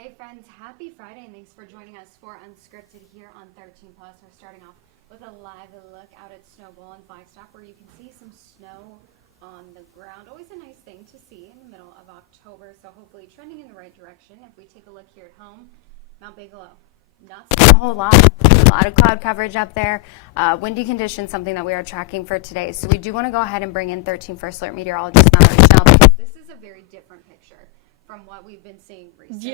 Hey friends, happy Friday and thanks for joining us for Unscripted here on 13 Plus. We're starting off with a live look out at Snowbowl and Flagstaff where you can see some snow on the ground. Always a nice thing to see in the middle of October, so hopefully trending in the right direction. If we take a look here at home, Mount Bigelow, not seeing a whole lot. A lot of cloud coverage up there. Windy conditions, something that we are tracking for today. So we do want to go ahead and bring in 13 First Alert meteorologist Mallory Schnell because this is a very different picture from what we've been seeing recently.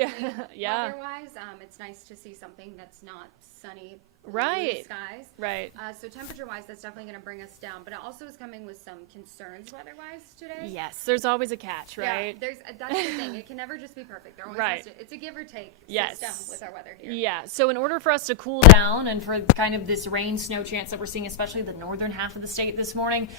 Yeah. Otherwise, it's nice to see something that's not sunny, Right. blue skies. Right. So temperature-wise, that's definitely going to bring us down. But it also is coming with some concerns weather-wise today. Yes, there's always a catch, right? Yeah, that's the thing. It can never just be perfect. There always Right. it's a give or take Yes. system with our weather here. Yeah, so in order for us to cool down and for kind of this rain snow chance that we're seeing, especially the northern half of the state this morning,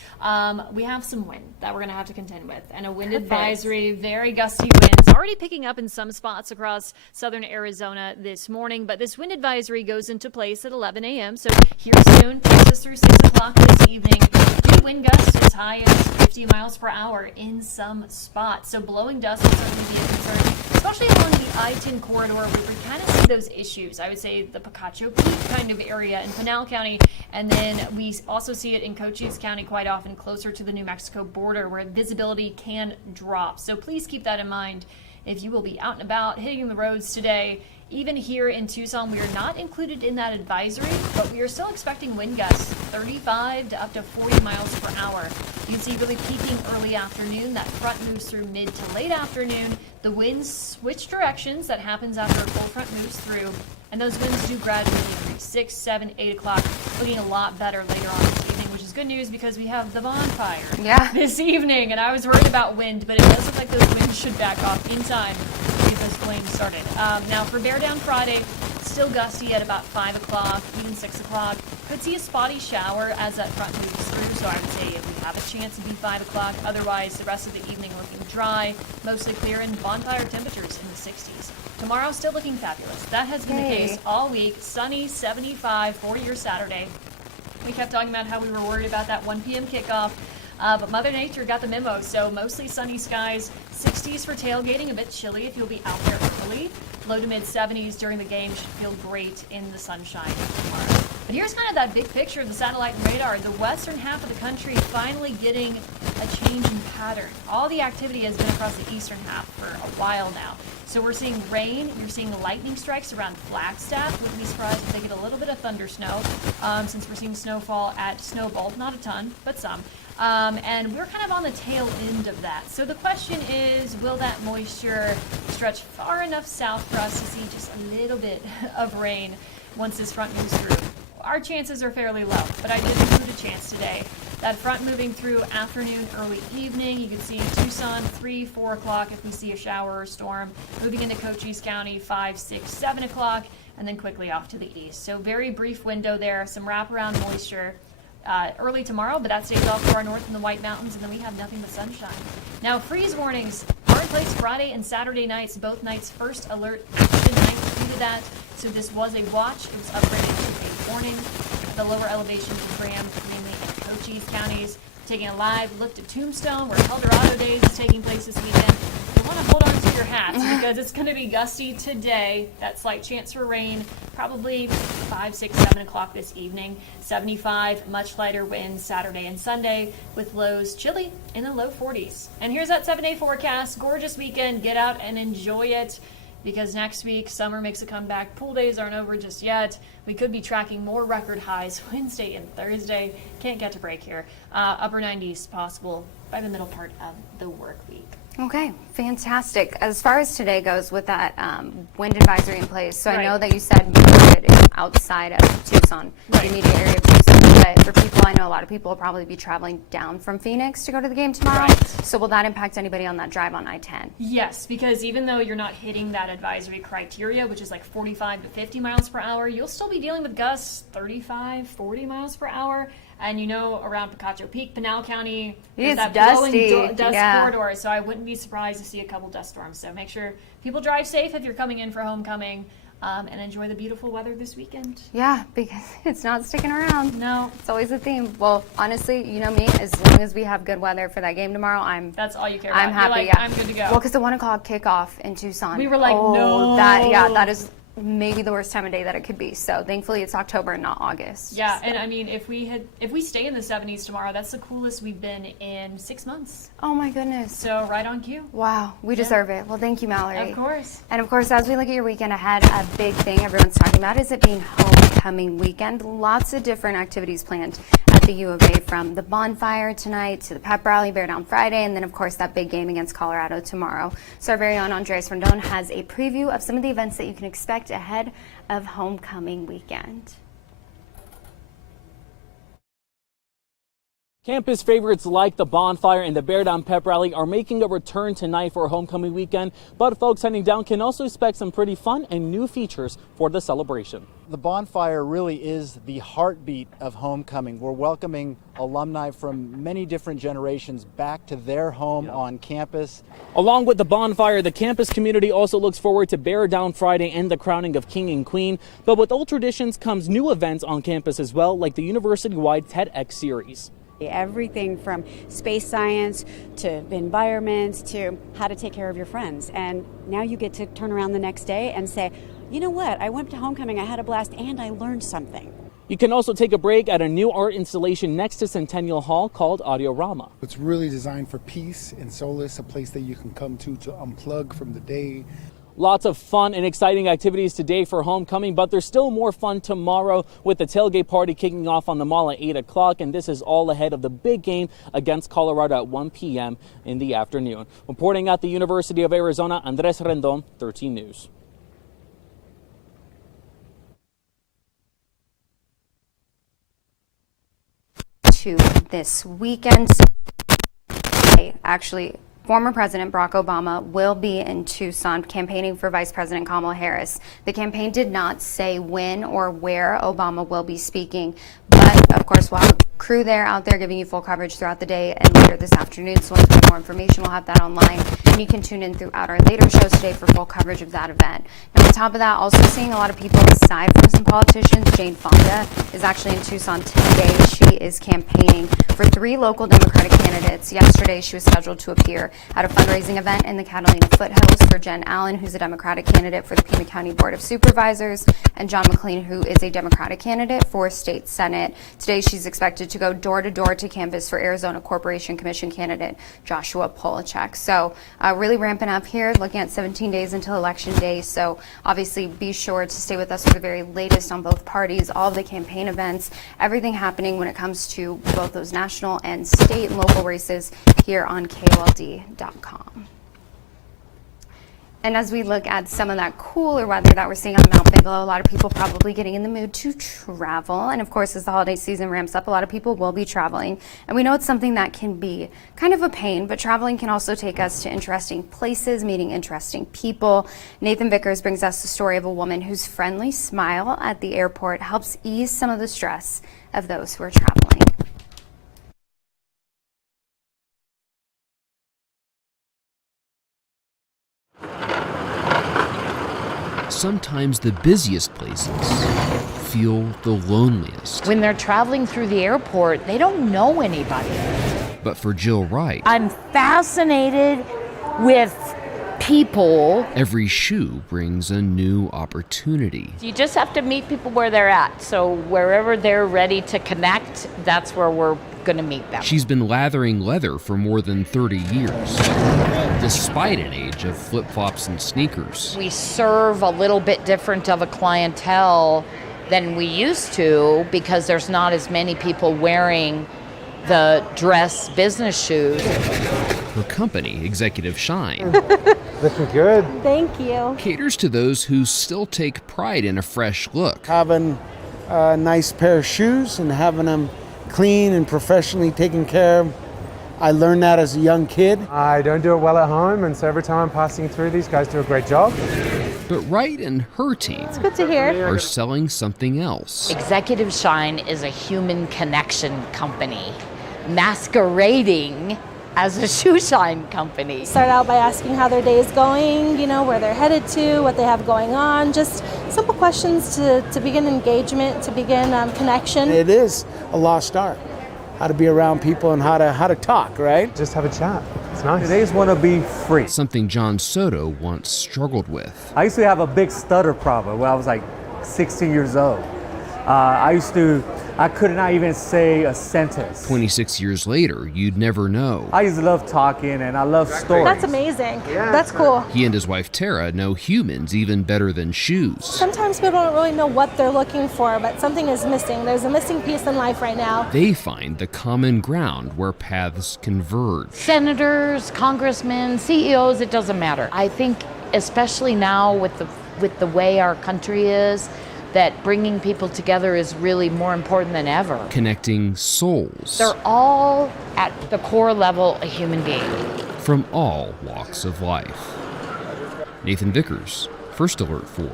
we have some wind that we're going to have to contend with. And a wind advisory, very gusty winds, already picking up in some spots across southern Arizona this morning. But this wind advisory goes into place at 11 a.m. So here soon, takes us through 6 o'clock this evening. Good wind gusts as high as 50 miles per hour in some spots. So blowing dust will certainly be a concern, especially along the I-10 corridor where we kind of see those issues. I would say the Picacho Peak kind of area in Pinal County, and then we also see it in Cochise County quite often closer to the New Mexico border where visibility can drop. So please keep that in mind if you will be out and about hitting the roads today. Even here in Tucson, we are not included in that advisory, but we are still expecting wind gusts 35 to up to 40 miles per hour. You can see really peaking early afternoon. That front moves through mid to late afternoon. The winds switch directions. That happens after a cold front moves through. And those winds do gradually increase. 6, 7, 8 o'clock, looking a lot better later on this evening, which is good news because we have the bonfire this evening. And I was worried about wind, but it does look like those winds should back off in time to get those flames started. Now for Bear Down Friday, still gusty at about 5 o'clock, even 6 o'clock. Could see a spotty shower as that front moves through, so I would say if we have a chance, it'd be 5 o'clock. Otherwise, the rest of the evening looking dry, mostly clear, and bonfire temperatures in the 60s. Tomorrow, still looking fabulous. That has been the case all week. Sunny, 75 for your Saturday. We kept talking about how we were worried about that 1 p.m. kickoff. But Mother Nature got the memo, so mostly sunny skies, 60s for tailgating, a bit chilly if you'll be out there early. Low to mid 70s during the game, should feel great in the sunshine tomorrow. But here's kind of that big picture of the satellite and radar. The western half of the country finally getting a change in pattern. All the activity has been across the eastern half for a while now. So we're seeing rain, you're seeing lightning strikes around Flagstaff. Wouldn't be surprised if they get a little bit of thunder snow, since we're seeing snowfall at Snowbowl. Not a ton, but some. And we're kind of on the tail end of that. So the question is, will that moisture stretch far enough south for us to see just a little bit of rain once this front moves through? Our chances are fairly low, but I did include a chance today. That front moving through afternoon, early evening. You can see in Tucson, 3, 4 o'clock if we see a shower or storm. Moving into Cochise County, 5, 6, 7 o'clock, and then quickly off to the east. So very brief window there, some wraparound moisture. Early tomorrow, but that stays off to our north in the White Mountains, and then we have nothing but sunshine. Now, freeze warnings are in place Friday and Saturday nights, both nights first alert action night due to that. So this was a watch. It was upgraded to a warning. The lower elevations of Graham, mainly in Cochise counties. Taking a live look to Tombstone, where Eldorado Days is taking place this weekend. You want to hold on to your hats because it's going to be gusty today. That slight chance for rain, probably 5, 6, 7 o'clock this evening. 75, much lighter winds Saturday and Sunday with lows chilly in the low 40s. And here's that 7-day forecast. Gorgeous weekend. Get out and enjoy it because next week summer makes a comeback. Pool days aren't over just yet. We could be tracking more record highs Wednesday and Thursday. Can't get to break here. Upper 90s possible by the middle part of the work week. Okay, fantastic. As far as today goes with that wind advisory in place, so I know that you said it is outside of Tucson, the immediate area of Tucson, but for people, I know a lot of people will probably be traveling down from Phoenix to go to the game tomorrow. So will that impact anybody on that drive on I-10? Yes, because even though you're not hitting that advisory criteria, which is like 45 to 50 miles per hour, you'll still be dealing with gusts 35, 40 miles per hour. And you know, around Picacho Peak, Pinal County, there's that dusty blowing dust corridor. So I wouldn't be surprised to see a couple dust storms. So make sure people drive safe if you're coming in for homecoming. and enjoy the beautiful weather this weekend. Yeah, because it's not sticking around. No. It's always a theme. Well, honestly, you know me, as long as we have good weather for that game tomorrow, That's all you care about. I'm happy. You're like, Yeah. I'm good to go. Well, because the 1 o'clock kickoff in Tucson. We were like, no. That is maybe the worst time of day that it could be. So thankfully it's October and not August. Yeah, and I mean, if we stay in the 70s tomorrow, that's the coolest we've been in 6 months. Oh my goodness. So right on cue. Wow, we deserve it. Well, thank you, Mallory. Of course. And of course, as we look at your weekend ahead, a big thing everyone's talking about is it being homecoming weekend. Lots of different activities planned at the U of A, from the bonfire tonight to the pep rally, Bear Down Friday, and then of course that big game against Colorado tomorrow. So our very own Andres Rondon has a preview of some of the events that you can expect ahead of homecoming weekend. Campus favorites like the bonfire and the Bear Down pep rally are making a return tonight for homecoming weekend, but folks heading down can also expect some pretty fun and new features for the celebration. The bonfire really is the heartbeat of homecoming. We're welcoming alumni from many different generations back to their home on campus. Along with the bonfire, the campus community also looks forward to Bear Down Friday and the crowning of King and Queen. But with old traditions comes new events on campus as well, like the university-wide TEDx series. Everything from space science to environments to how to take care of your friends. And now you get to turn around the next day and say, you know what, I went to homecoming, I had a blast, and I learned something. You can also take a break at a new art installation next to Centennial Hall called Audiorama. It's really designed for peace and solace, a place that you can come to unplug from the day. Lots of fun and exciting activities today for homecoming, but there's still more fun tomorrow with the tailgate party kicking off on the mall at 8 o'clock, and this is all ahead of the big game against Colorado at 1 p.m. in the afternoon. Reporting at the University of Arizona, Andres Rendon, 13 News. To this weekend, actually, former President Barack Obama will be in Tucson campaigning for Vice President Kamala Harris. The campaign did not say when or where Obama will be speaking, but of course we'll have a crew out there giving you full coverage throughout the day and later this afternoon. So once we have more information, we'll have that online, and you can tune in throughout our later shows today for full coverage of that event. Now on top of that, also seeing a lot of people aside from some politicians. Jane Fonda is actually in Tucson today. She is campaigning for 3 local Democratic candidates. Yesterday she was scheduled to appear at a fundraising event in the Catalina Foothills for Jen Allen, who's a Democratic candidate for the Pima County Board of Supervisors, and John McLean, who is a Democratic candidate for State Senate. Today she's expected to go door to door to canvass for Arizona Corporation Commission candidate Joshua Polachek. So really ramping up here, looking at 17 days until Election Day. So obviously be sure to stay with us for the very latest on both parties, all of the campaign events, everything happening when it comes to both those national and state and local races here on KOLD.com. And as we look at some of that cooler weather that we're seeing on Mount Bigelow, a lot of people probably getting in the mood to travel. And of course, as the holiday season ramps up, a lot of people will be traveling. And we know it's something that can be kind of a pain, but traveling can also take us to interesting places, meeting interesting people. Nathan Vickers brings us the story of a woman whose friendly smile at the airport helps ease some of the stress of those who are traveling. Sometimes the busiest places feel the loneliest. When they're traveling through the airport, they don't know anybody. But for Jill Wright, I'm fascinated with people. every shoe brings a new opportunity. You just have to meet people where they're at. So wherever they're ready to connect, that's where we're going to meet them. She's been lathering leather for more than 30 years, despite an age of flip-flops and sneakers. We serve a little bit different of a clientele than we used to because there's not as many people wearing the dress business shoes. Her company, Executive Shine, Looking good. Thank you. caters to those who still take pride in a fresh look. Having a nice pair of shoes and having them clean and professionally taken care of. I learned that as a young kid. I don't do it well at home, and so every time I'm passing through, these guys do a great job. But Wright and her team Good to hear. are selling something else. Executive Shine is a human connection company masquerading as a shoe shine company. Start out by asking how their day is going, you know, where they're headed to, what they have going on. Just simple questions to begin engagement, to begin connection. It is a lost art, how to be around people and how to talk, right? Just have a chat. It's nice. Today's want to be free. Something John Soto once struggled with. I used to have a big stutter problem when I was like 16 years old. I could not even say a sentence. 26 years later, you'd never know. I used to love talking and I love stories. That's amazing. That's cool. He and his wife Tara know humans even better than shoes. Sometimes people don't really know what they're looking for, but something is missing. There's a missing piece in life right now. They find the common ground where paths converge. Senators, congressmen, CEOs, it doesn't matter. I think especially now with the way our country is, that bringing people together is really more important than ever. Connecting souls. They're all at the core level a human being. From all walks of life. Nathan Vickers, First Alert 4.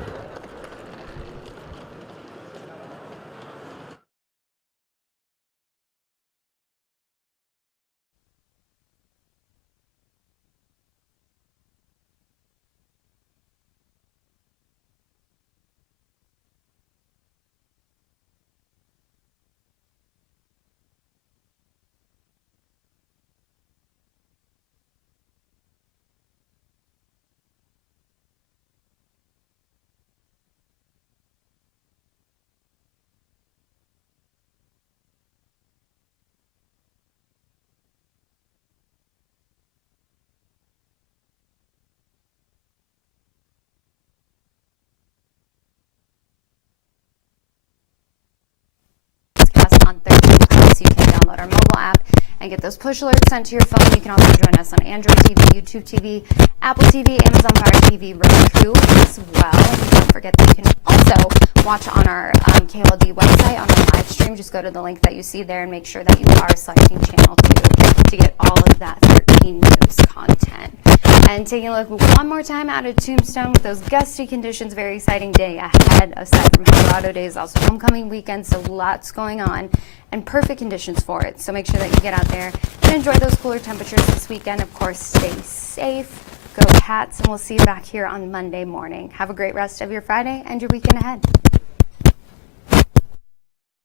On 13 Plus, you can download our mobile app and get those push alerts sent to your phone. You can also join us on Android TV, YouTube TV, Apple TV, Amazon Fire TV, Roku as well. And don't forget that you can also watch on our KLD website on our live stream. Just go to the link that you see there and make sure that you are selecting channel 2 to get all of that 13 News content. And taking a look one more time out at Tombstone with those gusty conditions. Very exciting day ahead. Aside from Colorado Days, also homecoming weekend, so lots going on and perfect conditions for it. So make sure that you get out there and enjoy those cooler temperatures this weekend. Of course, stay safe, go Cats, and we'll see you back here on Monday morning. Have a great rest of your Friday and your weekend ahead.